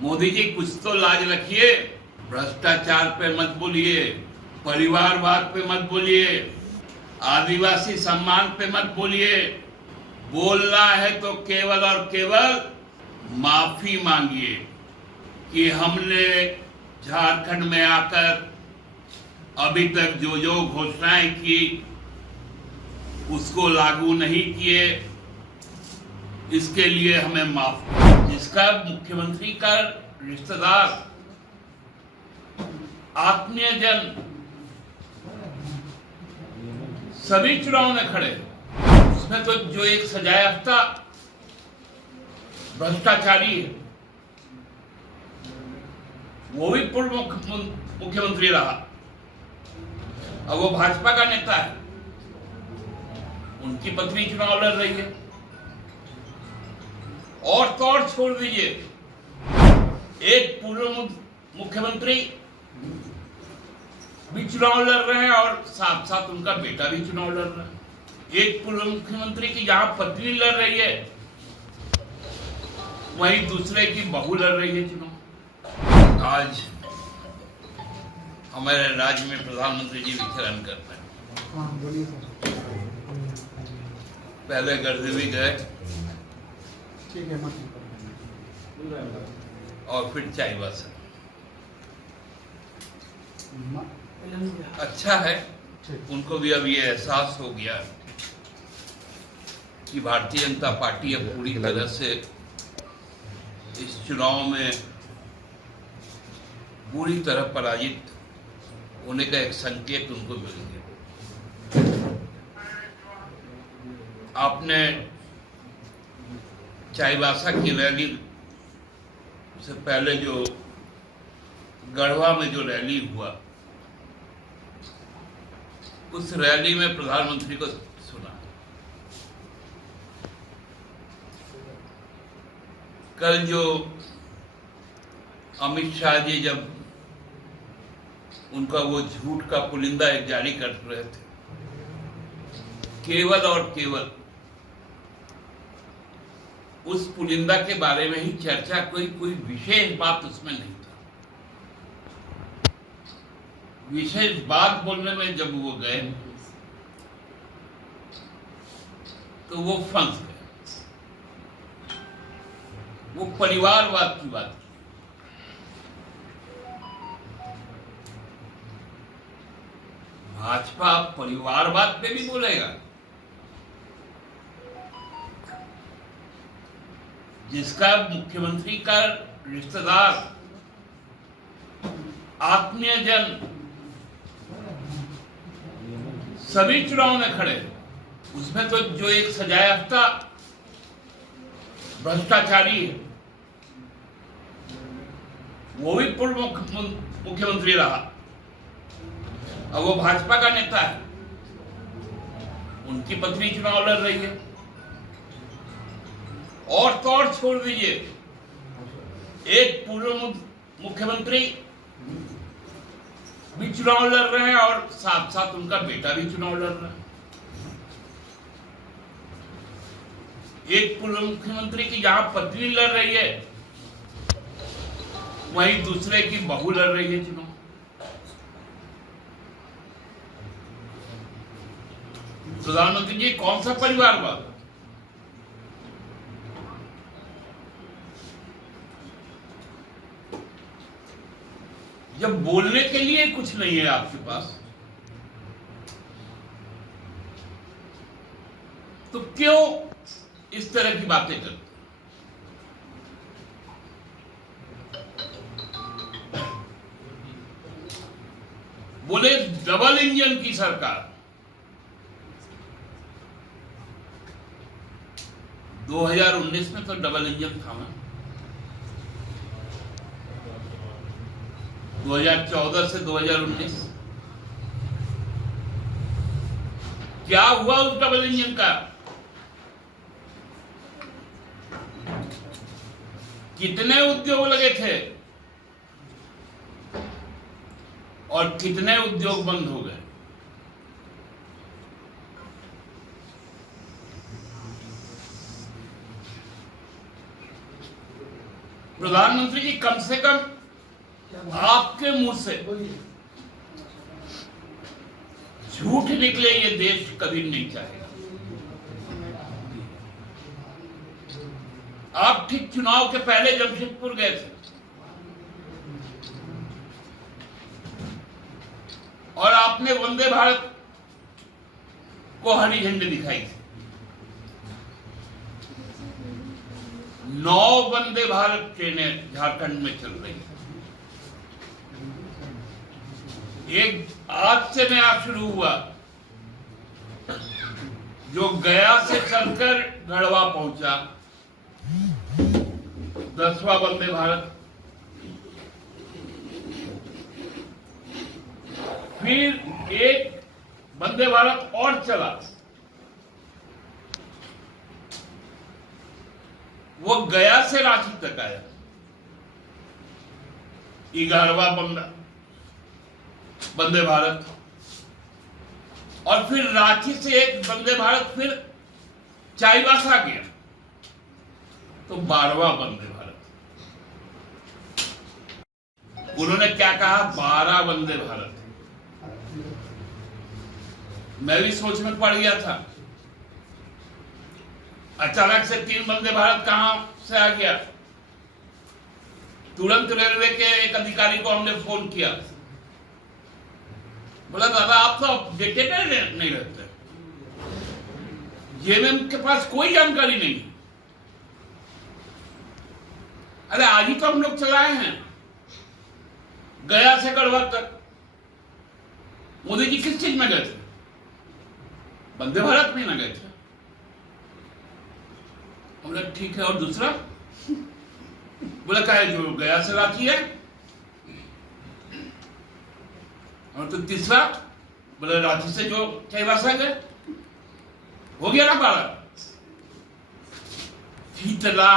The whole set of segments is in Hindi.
मोदी जी कुछ तो लाज रखिए। भ्रष्टाचार पे मत बोलिए, परिवारवाद पे मत बोलिए, आदिवासी सम्मान पे मत बोलिए। बोलना है तो केवल और केवल माफी मांगिए कि हमने झारखंड में आकर अभी तक जो जो घोषणाएं की उसको लागू नहीं किए, इसके लिए हमें माफ करें। जिसका मुख्यमंत्री का रिश्तेदार, आत्मीयजन सभी चुनाव में खड़े, उसमें तो जो एक सजायाफ्ता भ्रष्टाचारी है वो भी पूर्व मुख्यमंत्री रहा, अब वो भाजपा का नेता है, उनकी पत्नी चुनाव लड़ रही है। और तो और छोड़ दीजिए, एक पूर्व मुख्यमंत्री भी चुनाव लड़ रहे हैं और साथ साथ उनका बेटा भी चुनाव लड़ रहा है। एक पूर्व मुख्यमंत्री की जहां पत्नी लड़ रही है वहीं दूसरे की बहू लड़ रही है चुनाव। आज हमारे राज्य में प्रधानमंत्री जी विचरण कर रहे हैं। पहले गर्दवी गए और फिर चाईबासा। अच्छा है, उनको भी अब ये एहसास हो गया कि भारतीय जनता पार्टी अब पूरी तरह से इस चुनाव में पूरी तरह पराजित होने का एक संकेत उनको मिल गया। आपने चाईबासा की रैली से पहले जो गढ़वा में जो रैली हुआ, उस रैली में प्रधानमंत्री को सुना। कल जो अमित शाह जी जब उनका वो झूठ का पुलिंदा एक जारी कर रहे थे, केवल और केवल उस पुलिंदा के बारे में ही चर्चा, कोई विशेष बात उसमें नहीं था। विशेष बात बोलने में जब वो गए तो वो फंस गए, वो परिवारवाद की बात की। भाजपा परिवारवाद पे भी बोलेगा? जिसका मुख्यमंत्री का रिश्तेदार, आत्मीयजन सभी चुनाव में खड़े, उसमें तो जो एक सजायाफ्ता भ्रष्टाचारी है वो भी पूर्व मुख्यमंत्री रहा, अब वो भाजपा का नेता है, उनकी पत्नी चुनाव लड़ रही है। और तो और छोड़ दीजिए, एक पूर्व मुख्यमंत्री भी चुनाव लड़ रहे हैं और साथ साथ उनका बेटा भी चुनाव लड़ रहा है। एक पूर्व मुख्यमंत्री की जहां पत्नी लड़ रही है वहीं दूसरे की बहू लड़ रही है चुनाव। प्रधानमंत्री जी कौन सा परिवारवाद? जब बोलने के लिए कुछ नहीं है आपके पास, तो क्यों इस तरह की बातें करते? बोले डबल इंजन की सरकार। 2019 में तो डबल इंजन था ना, 2014 से 2019 क्या हुआ उस डबल इंजन का? कितने उद्योग लगे थे और कितने उद्योग बंद हो गए? प्रधानमंत्री जी, कम से कम आपके मुंह से झूठ निकले ये देश कभी नहीं चाहेगा। आप ठीक चुनाव के पहले जमशेदपुर गए थे और आपने वंदे भारत को हरी झंडी दिखाई थी। 9 वंदे भारत ट्रेनें झारखंड में चल रही है। एक आज से नया शुरू हुआ जो गया से चलकर गढ़वा पहुंचा, 10वां वंदे भारत। फिर एक वंदे भारत और चला, वो गया से रांची तक आया, 11वां वंदे भारत। और फिर रांची से एक वंदे भारत फिर चाईबासा गया, तो 12वां वंदे भारत। उन्होंने क्या कहा? 12 वंदे भारत। मैं भी सोच में पड़ गया था। अचानक से 3 वंदे भारत कहां से आ गया? तुरंत रेलवे के एक अधिकारी को हमने फोन किया, बोला दादा आप तो अपडेटेड नहीं रहते, जेएमएम के पास कोई जानकारी नहीं। अरे आज ही तो हम लोग चलाए हैं गया से गढ़वा तक। मोदी जी किस चीज में गए थे? वंदे भारत में ना गए थे। बोला ठीक है, और दूसरा? बोला क्या है, जो गया से रांची है। और तो तीसरा? बोला रांची से जो चाईबासा गए। हो गया ना 12। इतना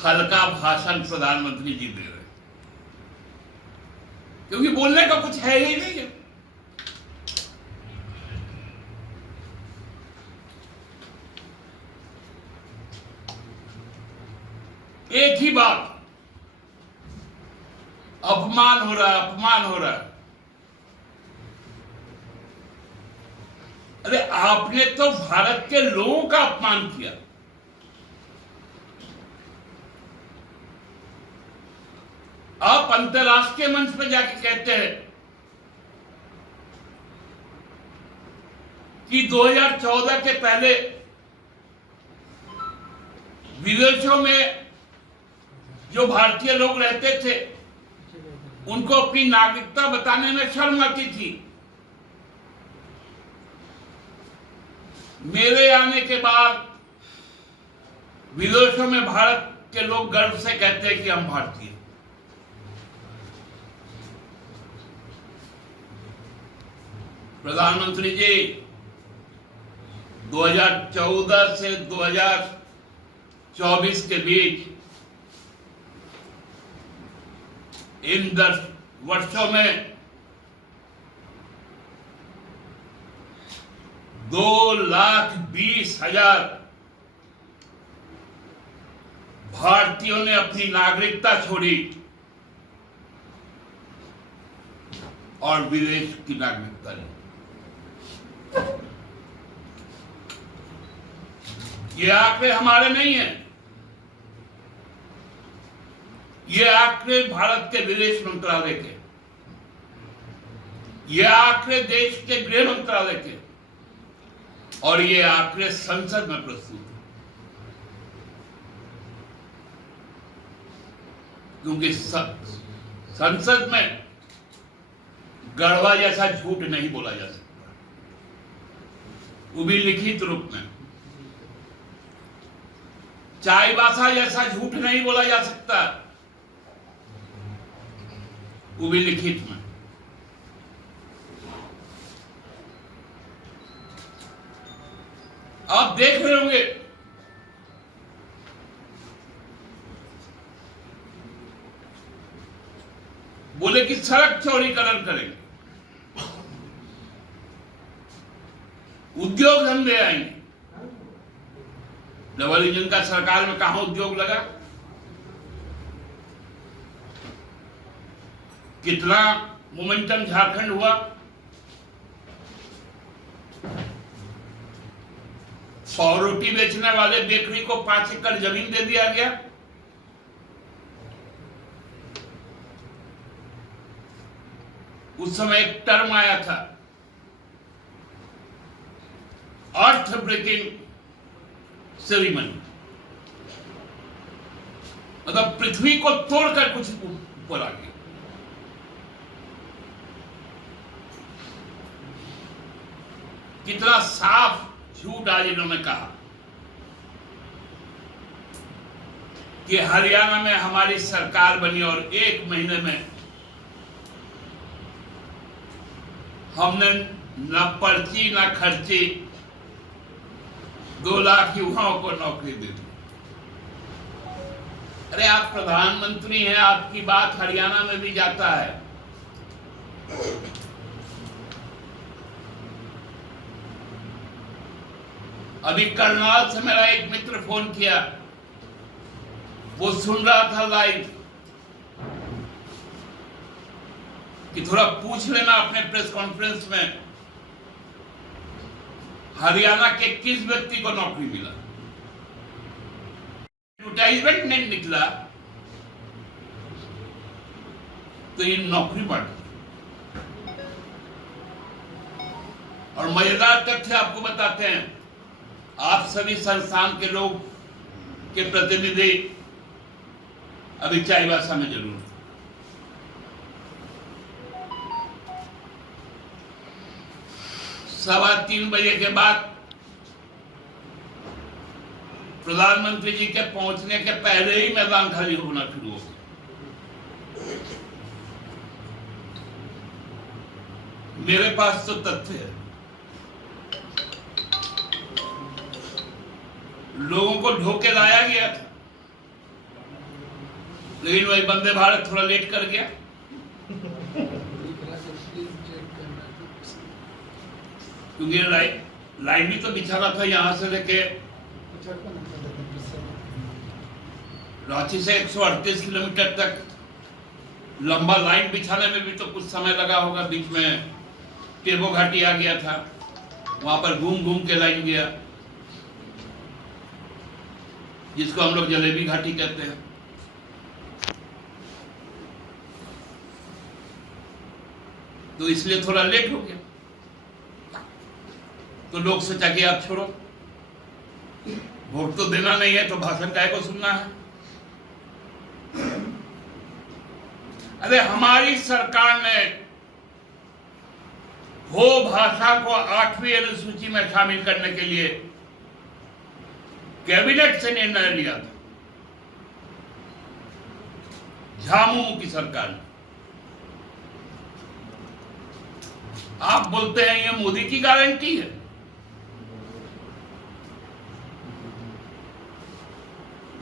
हल्का भाषण प्रधानमंत्री जी दे रहे, क्योंकि बोलने का कुछ है ही नहीं है। एक ही बात, अपमान हो रहा है, अपमान हो रहा है। अरे आपने तो भारत के लोगों का अपमान किया। आप अंतरराष्ट्रीय मंच पर जाके कहते हैं कि 2014 के पहले विदेशों में जो भारतीय लोग रहते थे उनको अपनी नागरिकता बताने में शर्म आती थी। मेरे आने के बाद विदेशों में भारत के लोग गर्व से कहते हैं कि हम भारतीय। प्रधानमंत्री जी, 2014 से 2024 के बीच इन 10 वर्षों में 2,20,000 भारतीयों ने अपनी नागरिकता छोड़ी और विदेश की नागरिकता ली। ये आंकड़े हमारे नहीं हैं, ये आंकड़े भारत के विदेश मंत्रालय के, ये आंकड़े देश के गृह मंत्रालय के, और ये आंकड़े संसद में प्रस्तुत हैं। क्योंकि संसद में गढ़वा जैसा झूठ नहीं बोला जा सकता, वो भी लिखित रूप में। चाईबासा जैसा झूठ नहीं बोला जा सकता, वो भी लिखित में। आप देख रहे होंगे बोले कि सड़क चौड़ीकरण करेंगे, उद्योग धंधे आएंगे। डबल इंजन का सरकार में कहां उद्योग लगा? कितना मोमेंटम झारखंड हुआ। पावरोटी बेचने वाले बेकरी को 5 एकड़ जमीन दे दिया गया। उस समय एक टर्म आया था, अर्थ ब्रेकिंग सेरेमनी, मतलब पृथ्वी को तोड़कर कुछ ऊपर आ गया। कितना साफ झूठ आज इन्होंने कहा कि हरियाणा में हमारी सरकार बनी और 1 महीने में हमने न पर्ची न खर्ची 2 लाख युवाओं को नौकरी दे दी। अरे आप प्रधानमंत्री हैं, आपकी बात हरियाणा में भी जाता है। अभी करनाल से मेरा एक मित्र फोन किया, वो सुन रहा था लाइव कि थोड़ा पूछ लेना अपने प्रेस कॉन्फ्रेंस में हरियाणा के किस व्यक्ति को नौकरी मिला। एडवर्टाइजमेंट नहीं निकला तो ये नौकरी बढ़ गई। और मजेदार तथ्य आपको बताते हैं, आप सभी संस्थान के लोग के प्रतिनिधि अभी चाईबासा में जरूर। 3:15 बजे के बाद प्रधानमंत्री जी के पहुंचने के पहले ही मैदान खाली होना शुरू हो गया। मेरे पास तो तथ्य है, लोगों को ढोके लाया गया था, लेकिन वही वंदे भारत थोड़ा लेट कर गया। क्योंकि लाइन भी तो बिछाना था, यहां से लेके रांची से 138 किलोमीटर तक लंबा लाइन बिछाने में भी तो कुछ समय लगा होगा। बीच में टेबो घाटी आ गया था, वहां पर घूम घूम के लाइन गया, जिसको हम लोग जलेबी घाटी कहते हैं। तो इसलिए थोड़ा लेट हो गया। तो लोग सोचा कि आप छोड़ो, वोट तो देना नहीं है तो भाषण काय को सुनना है। अरे हमारी सरकार ने हो भाषा को 8वीं अनुसूची में शामिल करने के लिए कैबिनेट से निर्णय लिया था। झामुमो की सरकार ने। आप बोलते हैं ये मोदी की गारंटी है।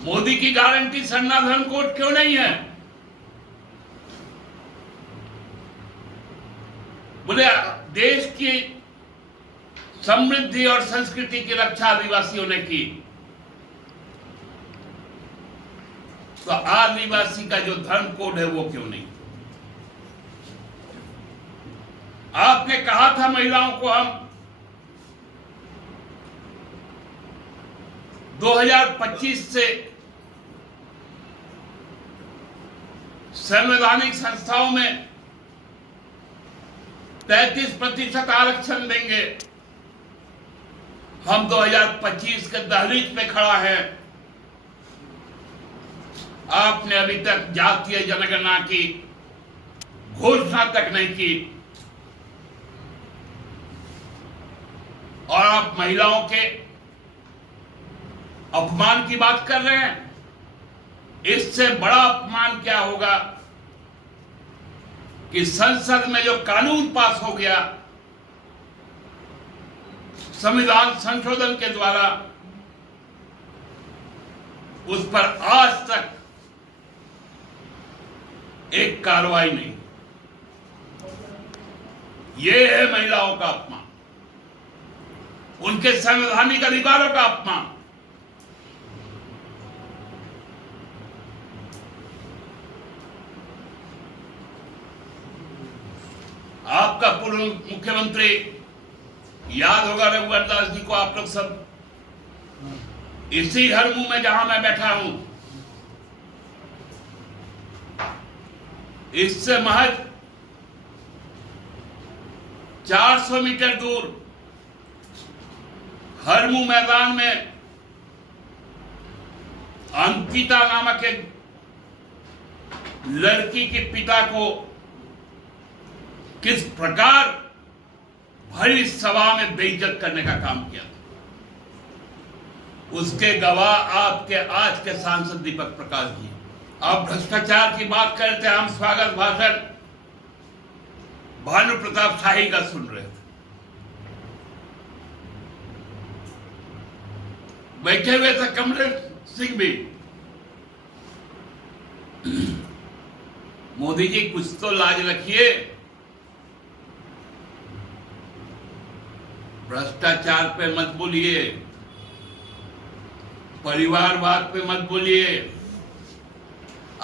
मोदी की गारंटी सनातन कोड क्यों नहीं है? बोले देश की समृद्धि और संस्कृति की रक्षा आदिवासियों ने की, तो आदिवासी का जो धर्म कोड है वो क्यों नहीं? आपने कहा था महिलाओं को हम 2025 से संवैधानिक संस्थाओं में 33% आरक्षण देंगे। हम 2025 के दहलीज पे खड़ा है। आपने अभी तक जातीय जनगणना की घोषणा तक नहीं की और आप महिलाओं के अपमान की बात कर रहे हैं। इससे बड़ा अपमान क्या होगा कि संसद में जो कानून पास हो गया संविधान संशोधन के द्वारा, उस पर आज तक एक कार्रवाई नहीं। ये है महिलाओं का अपमान, उनके संवैधानिक अधिकारों का अपमान। आपका पूर्व मुख्यमंत्री याद होगा रघुवर दास जी को, आप लोग सब इसी हरमू में जहां मैं बैठा हूं, इससे महज 400 मीटर दूर हरमू मैदान में अंकिता नामक एक लड़की के पिता को किस प्रकार भरी सभा में बेइज्जत करने का काम किया, उसके गवाह आपके आज के सांसद दीपक प्रकाश जी। आप भ्रष्टाचार की बात करते हैं, हम स्वागत भाषण भानु प्रताप शाही का सुन रहे थे। बैठे हुए थे कमरेड सिंह भी। मोदी जी कुछ तो लाज रखिए, भ्रष्टाचार पे मत बोलिए, परिवारवाद पे मत बोलिए,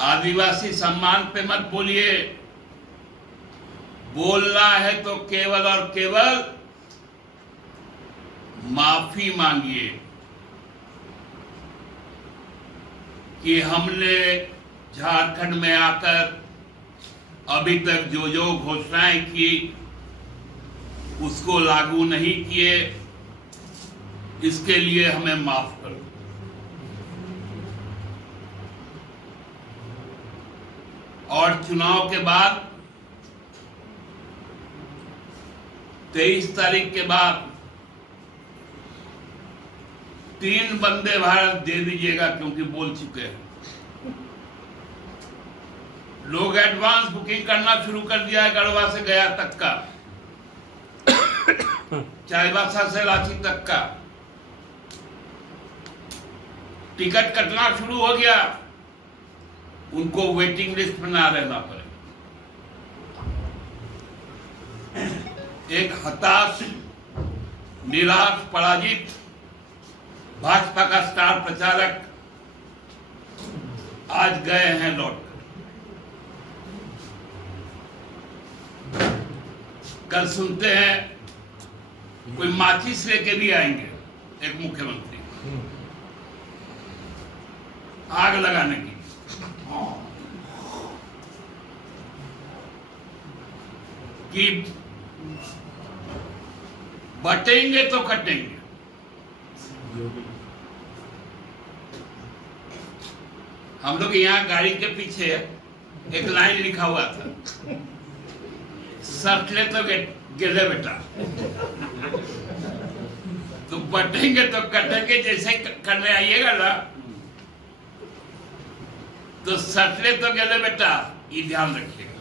आदिवासी सम्मान पे मत बोलिए। बोलना है तो केवल और केवल माफी मांगिए कि हमने झारखंड में आकर अभी तक जो जो घोषणाएं की उसको लागू नहीं किए, इसके लिए हमें माफ करो। और चुनाव के बाद 23 तारीख के बाद 3 वंदे भारत दे दीजिएगा, क्योंकि बोल चुके हैं लोग। एडवांस बुकिंग करना शुरू कर दिया है, गढ़वा से गया तक का, चाईबासा से रांची तक का टिकट कटना शुरू हो गया। उनको वेटिंग लिस्ट में ना रहना पड़े। एक हताश, निराश, पराजित भाजपा का स्टार प्रचारक आज गए हैं लौट। कल सुनते हैं कोई माचिस लेके भी आएंगे एक मुख्यमंत्री आग लगाने की। कि बटेंगे तो कटेंगे। हम लोग यहाँ गाड़ी के पीछे एक लाइन लिखा हुआ था, सटले तो गिरे बेटा। तो बटेंगे तो कटेंगे, जैसे करने आइएगा ना तो सटले तो गिरे बेटा, ये ध्यान रखिएगा।